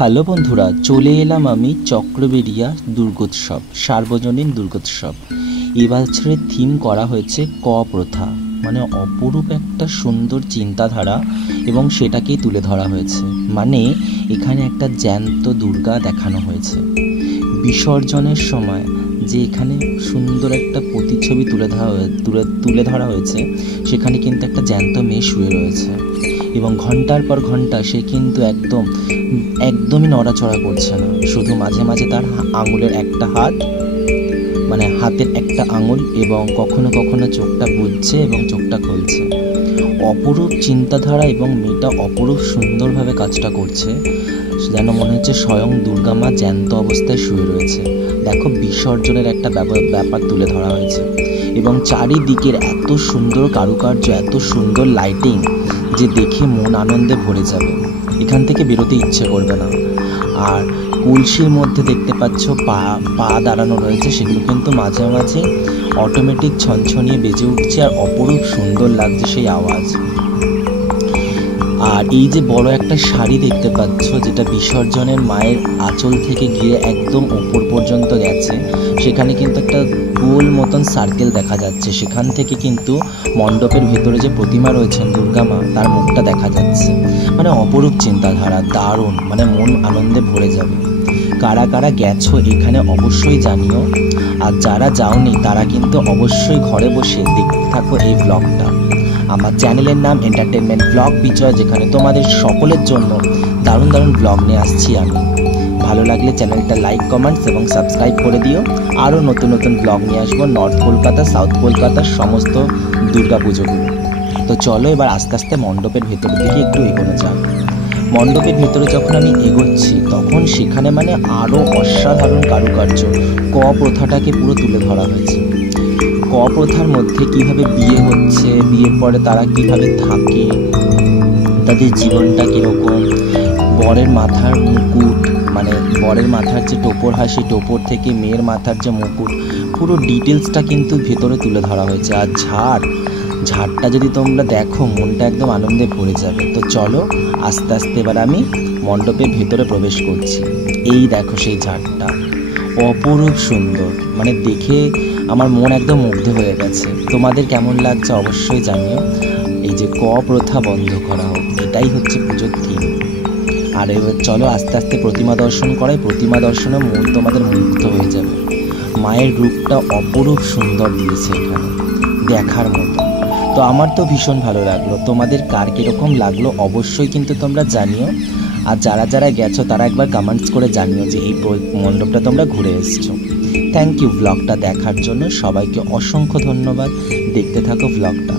Hello বন্ধুরা, চলে এলাম আমি চক্রবেড়িয়া দুর্গোৎসব, সার্বজনীন দুর্গোৎসব। এবছরের থিম করা হয়েছে ক প্রথা, মানে অপরূপ একটা সুন্দর চিন্তাধারা এবং সেটাকেই তুলে ধরা হয়েছে। মানে এখানে একটা জ্যান্ত দুর্গা দেখানো হয়েছে। বিসর্জনের সময় যে এখানে সুন্দর একটা প্রতিচ্ছবি তুলে ধরা হয়েছে, সেখানে কিন্তু একটা জ্যান্ত মেয়ে শুয়ে রয়েছে এবং ঘন্টার পর ঘন্টা সে কিন্তু একদমই নড়াচড়া করছে না। শুধু মাঝে মাঝে তার আঙুলের একটা হাত, মানে হাতের একটা আঙুল, এবং কখনো কখনো চোখটা বুজছে এবং চোখটা খুলছে। অপরূপ চিন্তাধারা এবং মেয়েটা অপরূপ সুন্দরভাবে কাজটা করছে, যেন মনে হচ্ছে স্বয়ং দুর্গা মা জ্যান্ত অবস্থায় শুয়ে রয়েছে। দেখো, বিসর্জনের একটা ব্যাপার তুলে ধরা হয়েছে এবং চারিদিকের এত সুন্দর কারুকার্য, এত সুন্দর লাইটিং যে দেখে মন আনন্দে ভরে যাবে, এখান থেকে বেরোতে ইচ্ছে করবে না। আর কলসির মধ্যে দেখতে পাচ্ছ পা দাঁড়ানো রয়েছে, সেগুলো কিন্তু মাঝে মাঝে অটোমেটিক ছনছনিয়ে বেজে উঠছে আর অপরূপ সুন্দর লাগছে সেই আওয়াজ। আর এই যে বড় একটা শাড়ি দেখতে পাচ্ছ, যেটা বিসর্জনের মায়ের আঁচল থেকে গিয়ে একদম ওপর পর্যন্ত গেছে, সেখানে কিন্তু একটা গোল মতন সার্কেল দেখা যাচ্ছে। সেখান থেকে কিন্তু মণ্ডপের ভেতরে যে প্রতিমা রয়েছেন দুর্গা মা, তার মুখটা দেখা যাচ্ছে। মানে অপরূপ চিন্তাধারা, দারুণ, মানে মন আনন্দে ভরে যাবে। কারা কারা গেছো এখানে অবশ্যই জানিও, আর যারা যাওনি তারা কিন্তু অবশ্যই ঘরে বসে দেখতে থাকো এই ব্লগটা। আমার চ্যানেলের নাম এন্টারটেনমেন্ট ব্লগ বিজয়, যেখানে তোমাদের সকলের জন্য দারুণ দারুণ ব্লগ নিয়ে আসছি আমি। ভালো লাগলে চ্যানেলটা লাইক, কমেন্টস এবং সাবস্ক্রাইব করে দিও। আরও নতুন নতুন ব্লগ নিয়ে আসবো নর্থ কলকাতা, সাউথ কলকাতার সমস্ত দুর্গা পুজোগুলো। তো চলো এবার আস্তে আস্তে মণ্ডপের ভেতরের দিকে একটু এগোনো যাক। মণ্ডপের ভেতরে যখন আমি এগোচ্ছি, তখন সেখানে মানে আরও অসাধারণ কারুকার্য, ক প্রথাটাকে পুরো তুলে ধরা হয়েছে। ক প্রথার মধ্যে কীভাবে বিয়ে হচ্ছে, বিয়ের পরে তারা কীভাবে থাকে, তাদের জীবনটা কীরকম, বরের মাথার মুকুট, মানে বরের মাথার যে টোপর হয়, সেই টোপর থেকে মেয়ের মাথার যে মুকুট, পুরো ডিটেলসটা কিন্তু ভেতরে তুলে ধরা হয়েছে। আর ঝাড়টা যদি তোমরা দেখো, মনটা একদম আনন্দে ভরে যাবে। তো চলো আস্তে আস্তে এবার আমি মণ্ডপের ভেতরে প্রবেশ করছি। এই দেখো সেই ঝাড়টা, অপরূপ সুন্দর, মানে দেখে আমার মন একদম মুগ্ধ হয়ে গেছে। তোমাদের কেমন লাগছে অবশ্যই জানিও। এই যে ক প্রথা বন্ধ করা হোক, এটাই হচ্ছে পুজোর থিম। আর এবার চলো আস্তে আস্তে প্রতিমা দর্শন করাই। প্রতিমা দর্শনে মন তোমাদের মুগ্ধ হয়ে যাবে। মায়ের রূপটা অপরূপ সুন্দর দিয়েছে এখানে, দেখার মতো। তো আমার তো ভীষণ ভালো লাগলো। তোমাদের কার কীরকম লাগলো অবশ্যই কিন্তু তোমরা জানিও। আর যারা যারা গেছো তারা একবার কমেন্টস করে জানিও যে এই মণ্ডপটা তোমরা ঘুরে এসছো। থ্যাংক ইউ ব্লগটা দেখার জন্য। সবাইকে অসংখ্য ধন্যবাদ। দেখতে থাকো ব্লগটা।